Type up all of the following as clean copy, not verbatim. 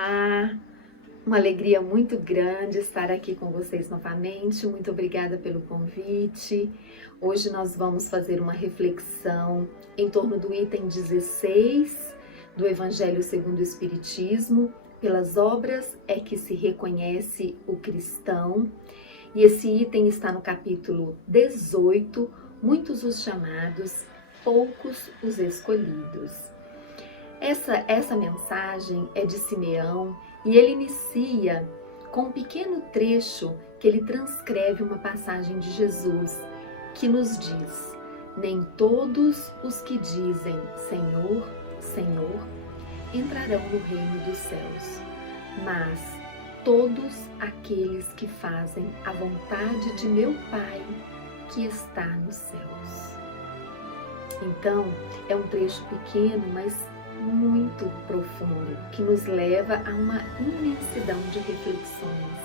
Olá! Uma alegria muito grande estar aqui com vocês novamente. Muito obrigada pelo convite. Hoje nós vamos fazer uma reflexão em torno do item 16 do Evangelho segundo o Espiritismo. Pelas obras é que se reconhece o cristão. E esse item está no capítulo 18, muitos os chamados, poucos os escolhidos. Essa mensagem é de Simeão e ele inicia com um pequeno trecho que ele transcreve uma passagem de Jesus que nos diz: nem todos os que dizem Senhor, Senhor entrarão no reino dos céus, mas todos aqueles que fazem a vontade de meu Pai que está nos céus. Então, é um trecho pequeno, mas muito profundo, que nos leva a uma imensidão de reflexões.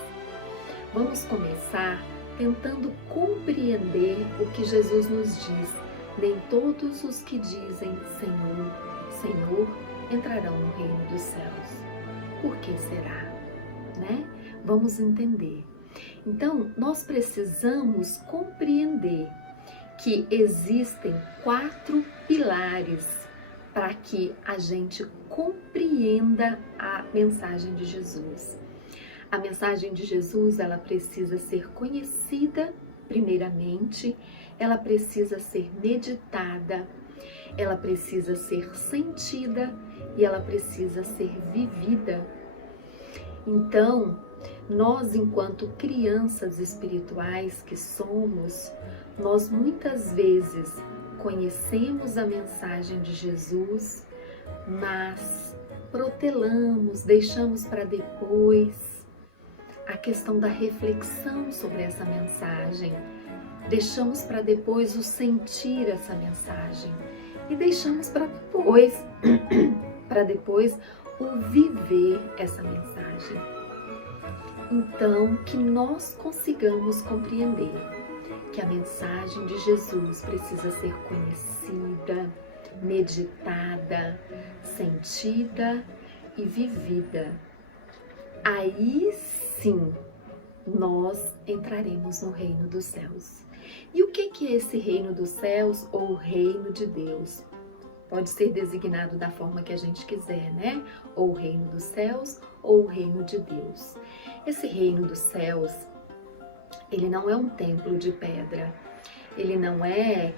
Vamos começar tentando compreender o que Jesus nos diz. Nem todos os que dizem Senhor, Senhor entrarão no reino dos céus. Por que será? Né? Vamos entender. Então, nós precisamos compreender que existem 4 pilares para que a gente compreenda a mensagem de Jesus. A mensagem de Jesus, ela precisa ser conhecida primeiramente, ela precisa ser meditada, ela precisa ser sentida e ela precisa ser vivida. Então, nós, enquanto crianças espirituais que somos, nós muitas vezes conhecemos a mensagem de Jesus, mas protelamos, deixamos para depois a questão da reflexão sobre essa mensagem, deixamos para depois o sentir essa mensagem e deixamos para depois o viver essa mensagem. Então, que nós consigamos compreender que a mensagem de Jesus precisa ser conhecida, meditada, sentida e vivida. Aí sim, nós entraremos no reino dos céus. E o que é esse reino dos céus ou o reino de Deus? Pode ser designado da forma que a gente quiser, né? Ou o reino dos céus ou o reino de Deus. Esse reino dos céus, ele não é um templo de pedra, ele não é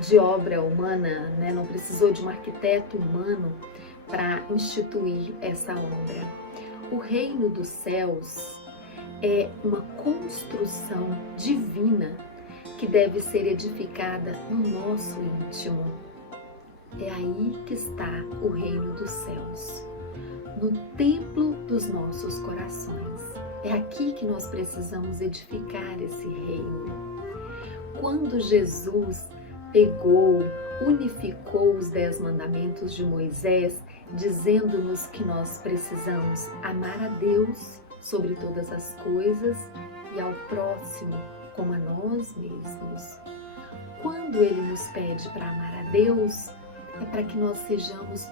de obra humana, né? Não precisou de um arquiteto humano para instituir essa obra. O reino dos céus é uma construção divina que deve ser edificada no nosso íntimo. É aí que está o reino dos céus, no templo dos nossos corações. É aqui que nós precisamos edificar esse reino. Quando Jesus unificou os 10 mandamentos de Moisés, dizendo-nos que nós precisamos amar a Deus sobre todas as coisas e ao próximo como a nós mesmos. Quando Ele nos pede para amar a Deus, é para que nós sejamos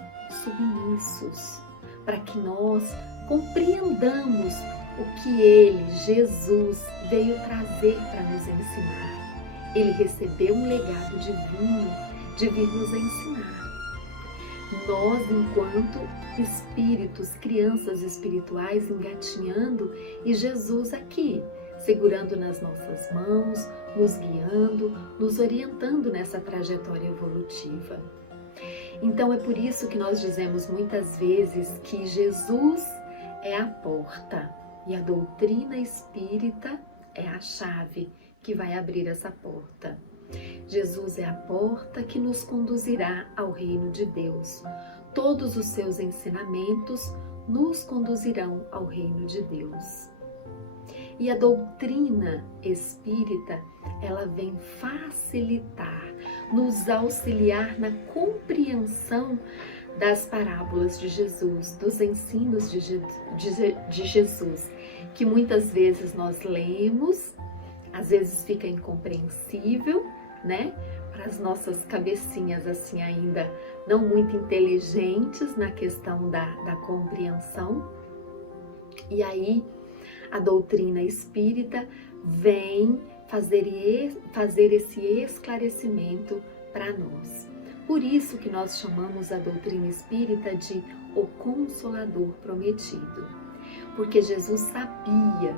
submissos, para que nós compreendamos o que Ele, Jesus, veio trazer para nos ensinar. Ele recebeu um legado divino de vir nos ensinar. Nós, enquanto espíritos, crianças espirituais engatinhando, e Jesus aqui, segurando nas nossas mãos, nos guiando, nos orientando nessa trajetória evolutiva. Então é por isso que nós dizemos muitas vezes que Jesus é a porta e a doutrina espírita é a chave que vai abrir essa porta. Jesus é a porta que nos conduzirá ao reino de Deus. Todos os seus ensinamentos nos conduzirão ao reino de Deus. E a doutrina espírita, ela vem facilitar, nos auxiliar na compreensão das parábolas de Jesus, dos ensinos de Jesus, que muitas vezes nós lemos, às vezes fica incompreensível, né? as nossas cabecinhas assim ainda não muito inteligentes na questão da compreensão. E aí a doutrina espírita vem fazer esse esclarecimento para nós. Por isso que nós chamamos a doutrina espírita de o Consolador Prometido. Porque Jesus sabia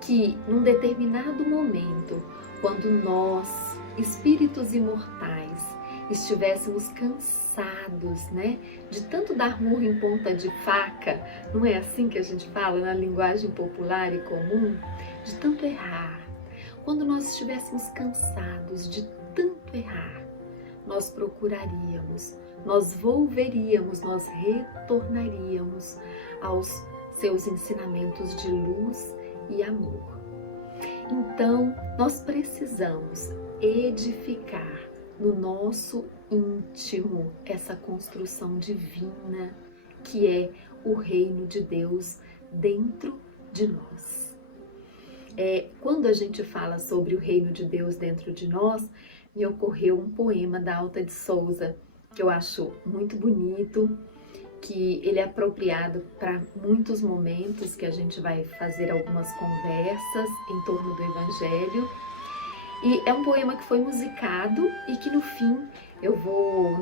que num determinado momento, quando nós, espíritos imortais, estivéssemos cansados, né, de tanto dar murro em ponta de faca, não é assim que a gente fala na linguagem popular e comum? De tanto errar. Quando nós estivéssemos cansados de tanto errar, nós procuraríamos, nós volveríamos, nós retornaríamos aos seus ensinamentos de luz e amor. Então, nós precisamos edificar no nosso íntimo essa construção divina que é o reino de Deus dentro de nós. Quando a gente fala sobre o reino de Deus dentro de nós, me ocorreu um poema da Alta de Souza, que eu acho muito bonito, que ele é apropriado para muitos momentos que a gente vai fazer algumas conversas em torno do Evangelho. E é um poema que foi musicado e que no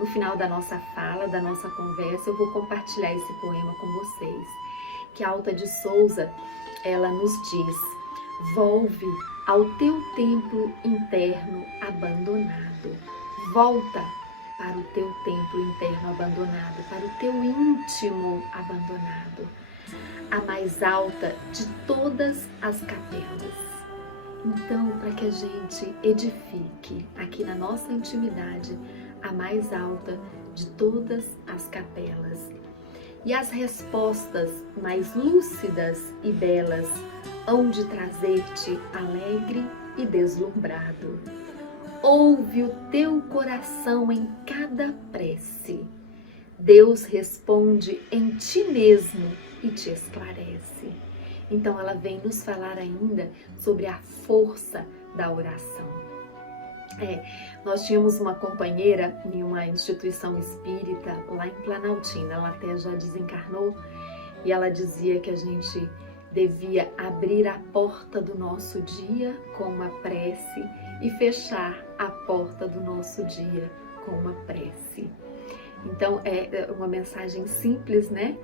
final da nossa fala, da nossa conversa, eu vou compartilhar esse poema com vocês. Que a Alta de Souza, ela nos diz: volve ao teu templo interno abandonado. Volta para o teu templo interno abandonado, para o teu íntimo abandonado, a mais alta de todas as capelas. Então, para que a gente edifique aqui na nossa intimidade a mais alta de todas as capelas, e as respostas mais lúcidas e belas hão de trazer-te alegre e deslumbrado. Ouve o teu coração em cada prece. Deus responde em ti mesmo e te esclarece. Então ela vem nos falar ainda sobre a força da oração. Nós tínhamos uma companheira em uma instituição espírita lá em Planaltina, ela até já desencarnou, e ela dizia que a gente devia abrir a porta do nosso dia com uma prece e fechar a porta do nosso dia com uma prece. Então é uma mensagem simples, né?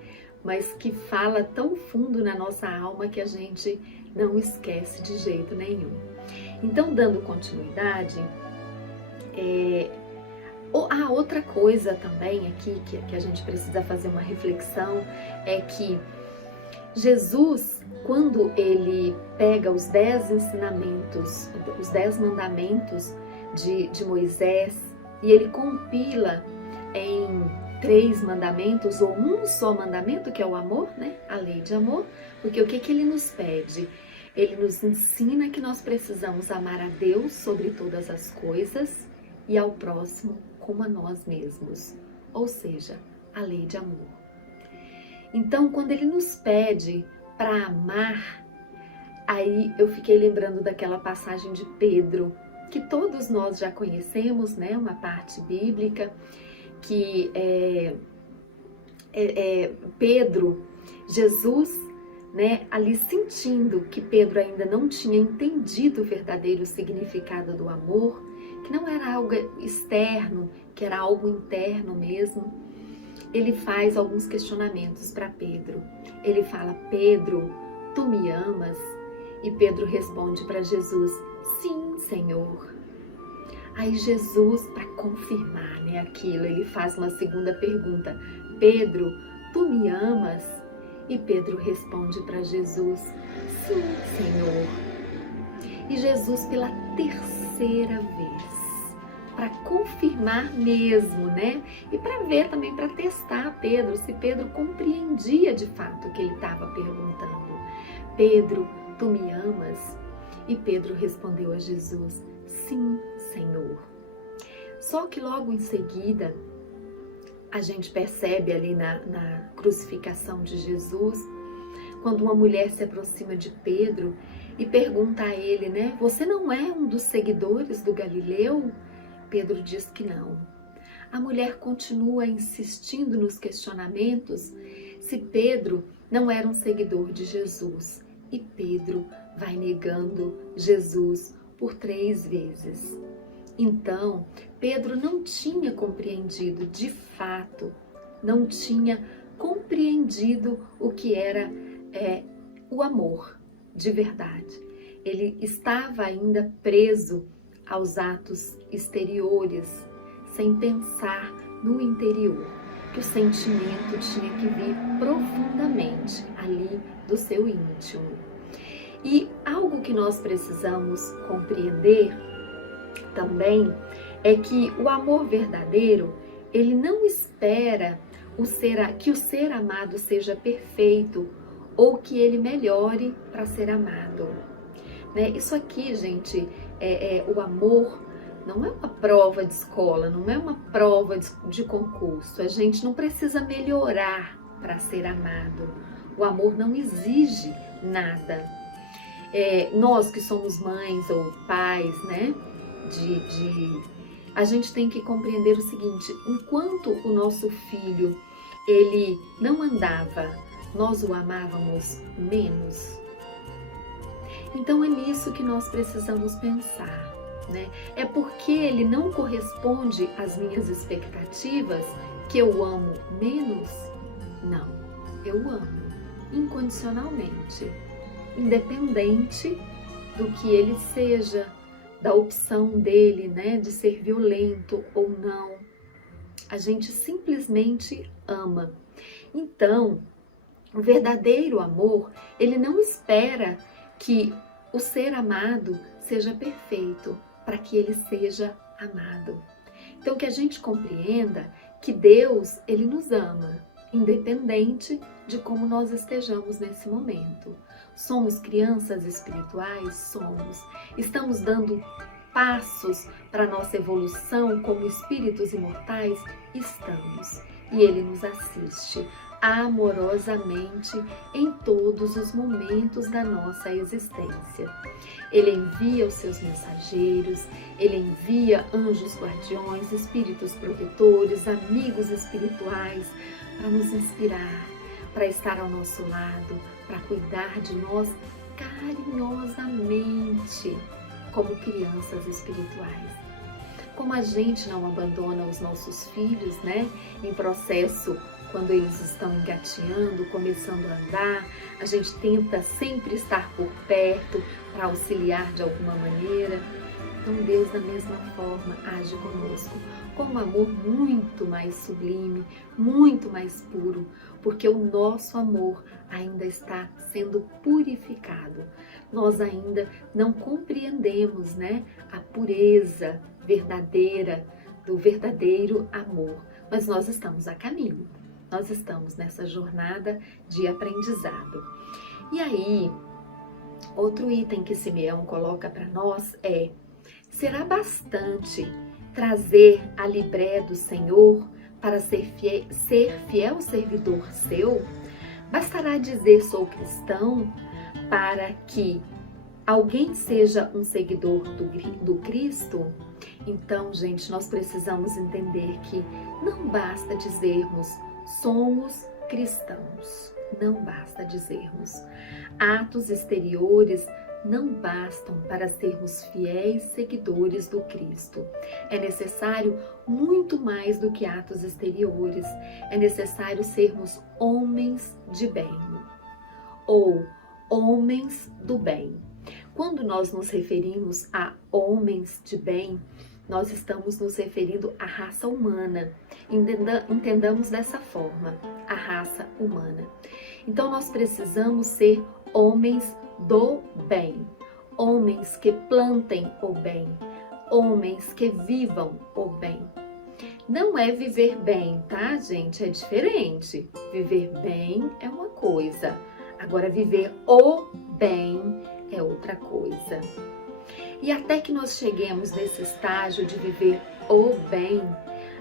Mas que fala tão fundo na nossa alma que a gente não esquece de jeito nenhum. Então, dando continuidade, outra coisa também aqui que a gente precisa fazer uma reflexão é que Jesus, quando ele pega os 10 ensinamentos, os 10 mandamentos de Moisés, e ele compila em 3 mandamentos ou um só mandamento, que é o amor, né? A lei de amor, porque o que ele nos pede? Ele nos ensina que nós precisamos amar a Deus sobre todas as coisas e ao próximo como a nós mesmos, ou seja, a lei de amor. Então, quando ele nos pede para amar, aí eu fiquei lembrando daquela passagem de Pedro, que todos nós já conhecemos, né? Uma parte bíblica, que Pedro, Jesus, né, ali sentindo que Pedro ainda não tinha entendido o verdadeiro significado do amor, que não era algo externo, que era algo interno mesmo, ele faz alguns questionamentos para Pedro. Ele fala: Pedro, tu me amas? E Pedro responde para Jesus: sim, Senhor. Aí Jesus, para confirmar, né, aquilo, ele faz uma segunda pergunta: Pedro, tu me amas? E Pedro responde para Jesus: sim, Senhor. E Jesus, pela terceira vez, para confirmar mesmo, né? E para ver também, para testar Pedro, se Pedro compreendia de fato o que ele estava perguntando: Pedro, tu me amas? E Pedro respondeu a Jesus: sim, Senhor. Só que logo em seguida, a gente percebe ali na crucificação de Jesus, quando uma mulher se aproxima de Pedro e pergunta a ele, né? Você não é um dos seguidores do Galileu? Pedro diz que não. A mulher continua insistindo nos questionamentos se Pedro não era um seguidor de Jesus. E Pedro vai negando Jesus por 3 vezes. Então, Pedro não tinha compreendido de fato, não tinha compreendido o que era o amor de verdade. Ele estava ainda preso aos atos exteriores, sem pensar no interior, que o sentimento tinha que vir profundamente ali do seu íntimo. E algo que nós precisamos compreender também é que o amor verdadeiro, ele não espera que o ser amado seja perfeito ou que ele melhore para ser amado. Isso aqui, gente, o amor não é uma prova de escola, não é uma prova de concurso. A gente não precisa melhorar para ser amado. O amor não exige nada. Nós que somos mães ou pais, né? A gente tem que compreender o seguinte: enquanto o nosso filho ele não andava, nós o amávamos menos. Então é nisso que nós precisamos pensar, né? É porque ele não corresponde às minhas expectativas que eu amo menos? Não, eu amo incondicionalmente, independente do que ele seja, da opção dele, né, de ser violento ou não. A gente simplesmente ama. Então, o verdadeiro amor, ele não espera que o ser amado seja perfeito para que ele seja amado. Então, que a gente compreenda que Deus, ele nos ama, independente de como nós estejamos nesse momento. Somos crianças espirituais? Somos. Estamos dando passos para nossa evolução como espíritos imortais? Estamos. E Ele nos assiste amorosamente em todos os momentos da nossa existência. Ele envia os seus mensageiros, Ele envia anjos guardiões, espíritos protetores, amigos espirituais para nos inspirar, para estar ao nosso lado, para cuidar de nós carinhosamente, como crianças espirituais. Como a gente não abandona os nossos filhos, né, em processo, quando eles estão engateando, começando a andar, a gente tenta sempre estar por perto para auxiliar de alguma maneira. Então Deus, da mesma forma, age conosco com um amor muito mais sublime, muito mais puro, porque o nosso amor ainda está sendo purificado. Nós ainda não compreendemos, né, a pureza verdadeira do verdadeiro amor, mas nós estamos a caminho. Nós estamos nessa jornada de aprendizado. E aí, outro item que Simeão coloca para nós é: será bastante trazer a libré do Senhor para ser fiel servidor seu? Bastará dizer sou cristão para que alguém seja um seguidor do Cristo? Então, gente, nós precisamos entender que não basta dizermos somos cristãos, não basta dizermos. Atos exteriores não bastam para sermos fiéis seguidores do Cristo. É necessário muito mais do que atos exteriores. É necessário sermos homens de bem ou homens do bem. Quando nós nos referimos a homens de bem, nós estamos nos referindo à raça humana. Entendamos dessa forma, a raça humana. Então nós precisamos ser homens do bem, homens que plantem o bem, homens que vivam o bem. Não é viver bem, tá, gente? É diferente. Viver bem é uma coisa, agora viver o bem é outra coisa. E até que nós cheguemos nesse estágio de viver o bem,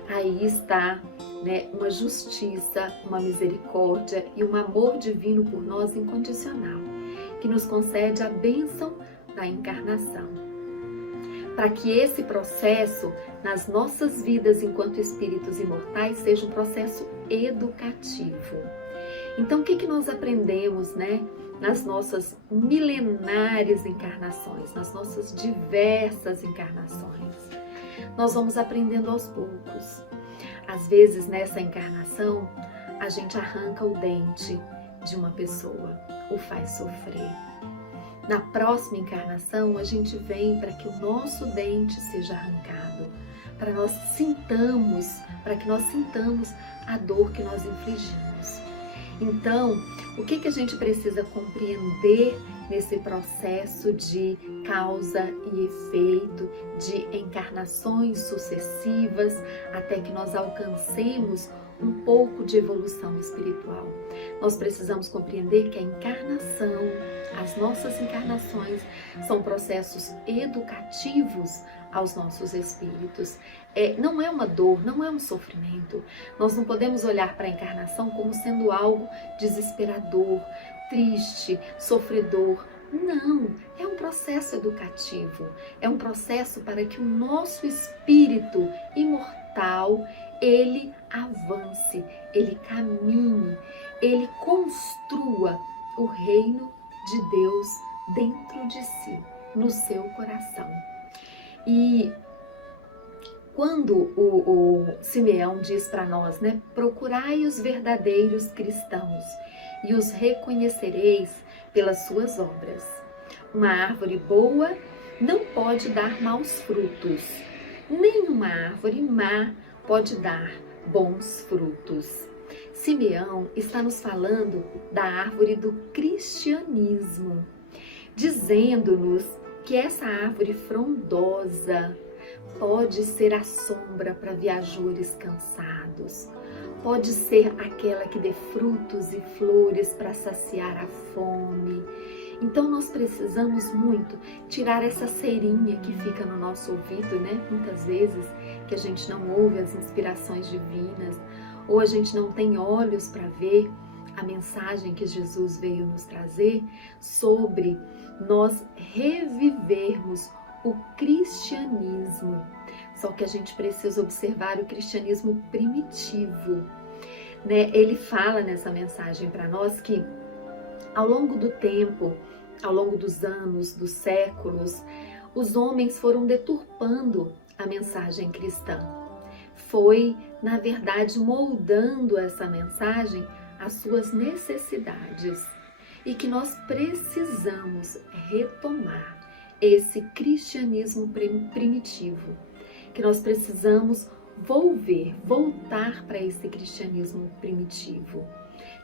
aí está, né, uma justiça, uma misericórdia e um amor divino por nós incondicional, que nos concede a bênção da encarnação. para que esse processo nas nossas vidas enquanto espíritos imortais seja um processo educativo. Então, o que nós aprendemos, né, nas nossas milenares encarnações, nas nossas diversas encarnações? Nós vamos aprendendo aos poucos. Às vezes, nessa encarnação, a gente arranca o dente de uma pessoa, o faz sofrer. Na próxima encarnação, a gente vem para que o nosso dente seja arrancado, para que nós sintamos a dor que nós infligimos. Então, o que a gente precisa compreender nesse processo de causa e efeito, de encarnações sucessivas, até que nós alcancemos um pouco de evolução espiritual? Nós precisamos compreender que a encarnação, as nossas encarnações, são processos educativos aos nossos espíritos. Não é uma dor, não é um sofrimento. Nós não podemos olhar para a encarnação como sendo algo desesperador, triste, sofredor. Não, é um processo educativo, é um processo para que o nosso espírito imortal, ele avance, ele caminhe, ele construa o reino de Deus dentro de si, no seu coração. E quando o Simeão diz para nós, né, procurai os verdadeiros cristãos e os reconhecereis pelas suas obras. Uma árvore boa não pode dar maus frutos, nem uma árvore má pode dar bons frutos. Simeão está nos falando da árvore do cristianismo, dizendo-nos que essa árvore frondosa pode ser a sombra para viajores cansados, pode ser aquela que dê frutos e flores para saciar a fome. Então nós precisamos muito tirar essa cerinha que fica no nosso ouvido, né? Muitas vezes que a gente não ouve as inspirações divinas, ou a gente não tem olhos para ver a mensagem que Jesus veio nos trazer sobre nós revivermos o cristianismo. Só que a gente precisa observar o cristianismo primitivo, né? Ele fala nessa mensagem para nós que ao longo do tempo, ao longo dos anos, dos séculos, os homens foram deturpando a mensagem cristã. Foi, na verdade, moldando essa mensagem às suas necessidades. E que nós precisamos retomar esse cristianismo primitivo. Que nós precisamos voltar para esse cristianismo primitivo.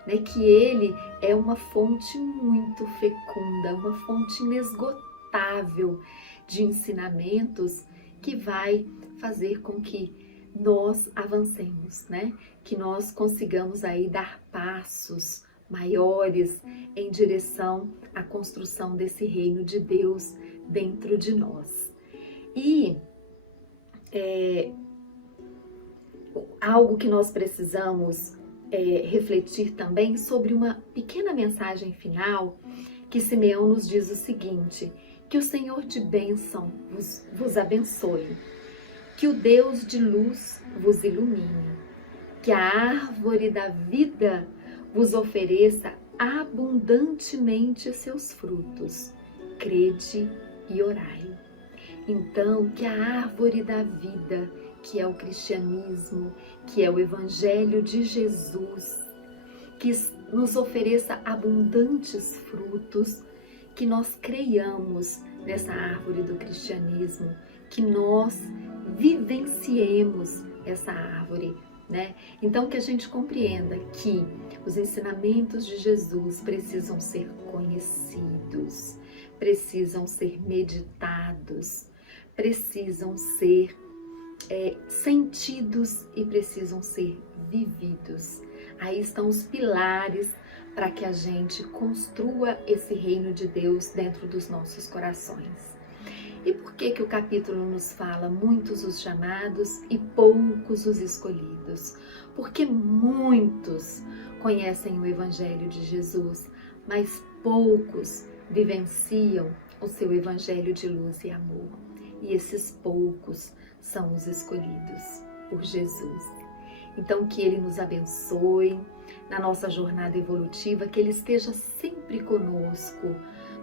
Né, que ele é uma fonte muito fecunda, uma fonte inesgotável de ensinamentos que vai fazer com que nós avancemos, né? Que nós consigamos aí dar passos maiores em direção à construção desse reino de Deus dentro de nós. E algo que nós precisamos refletir também sobre uma pequena mensagem final que Simeão nos diz o seguinte: que o Senhor de bênção vos abençoe, que o Deus de luz vos ilumine, que a árvore da vida vos ofereça abundantemente seus frutos, crede e orai. Então, que a árvore da vida, que é o cristianismo, que é o evangelho de Jesus, que nos ofereça abundantes frutos, que nós creiamos nessa árvore do cristianismo, que nós vivenciemos essa árvore, né? Então que a gente compreenda que os ensinamentos de Jesus precisam ser conhecidos, precisam ser meditados, precisam ser sentidos e precisam ser vividos. Aí estão os pilares para que a gente construa esse reino de Deus dentro dos nossos corações. E por que o capítulo nos fala muitos os chamados e poucos os escolhidos? Porque muitos conhecem o Evangelho de Jesus, mas poucos vivenciam o seu Evangelho de luz e amor. e esses poucos são os escolhidos por Jesus. Então, que Ele nos abençoe na nossa jornada evolutiva, que Ele esteja sempre conosco,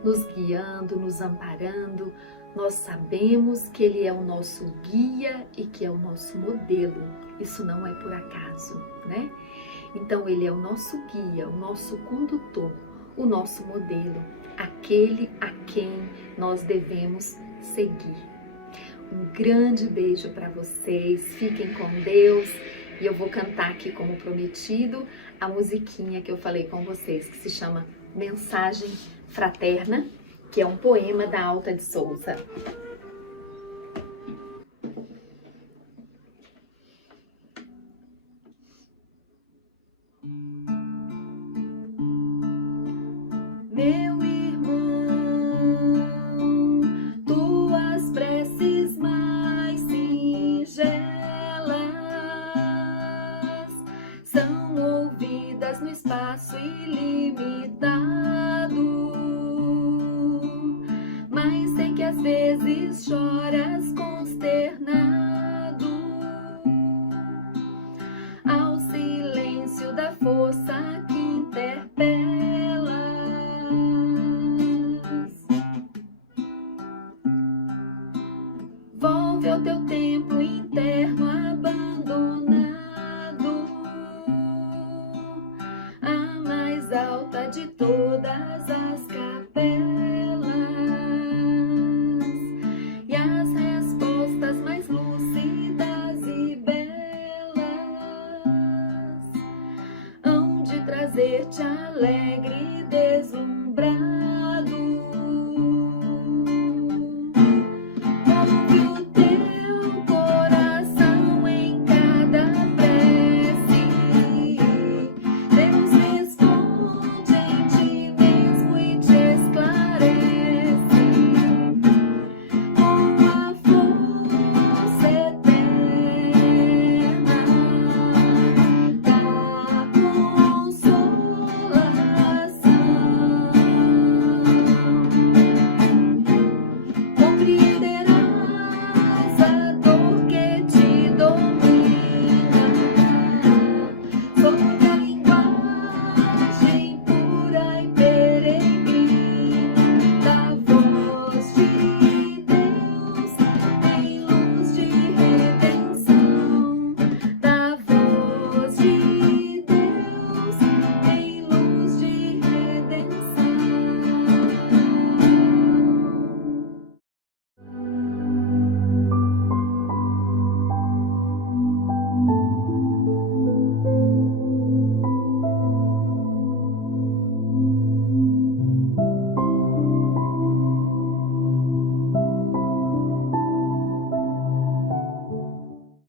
nos guiando, nos amparando. Nós sabemos que Ele é o nosso guia e que é o nosso modelo. Isso não é por acaso, né? Então, Ele é o nosso guia, o nosso condutor, o nosso modelo, aquele a quem nós devemos seguir. Um grande beijo para vocês, fiquem com Deus. E eu vou cantar aqui, como prometido, a musiquinha que eu falei com vocês, que se chama Mensagem Fraterna, que é um poema da Alta de Souza. Meu irmão, tuas preces mais singelas são ouvidas no espaço ilimitado, mas sei que às vezes choras consternado ao silêncio da força que interpela. Volve ao teu templo interno abandonado, a mais alta de todas as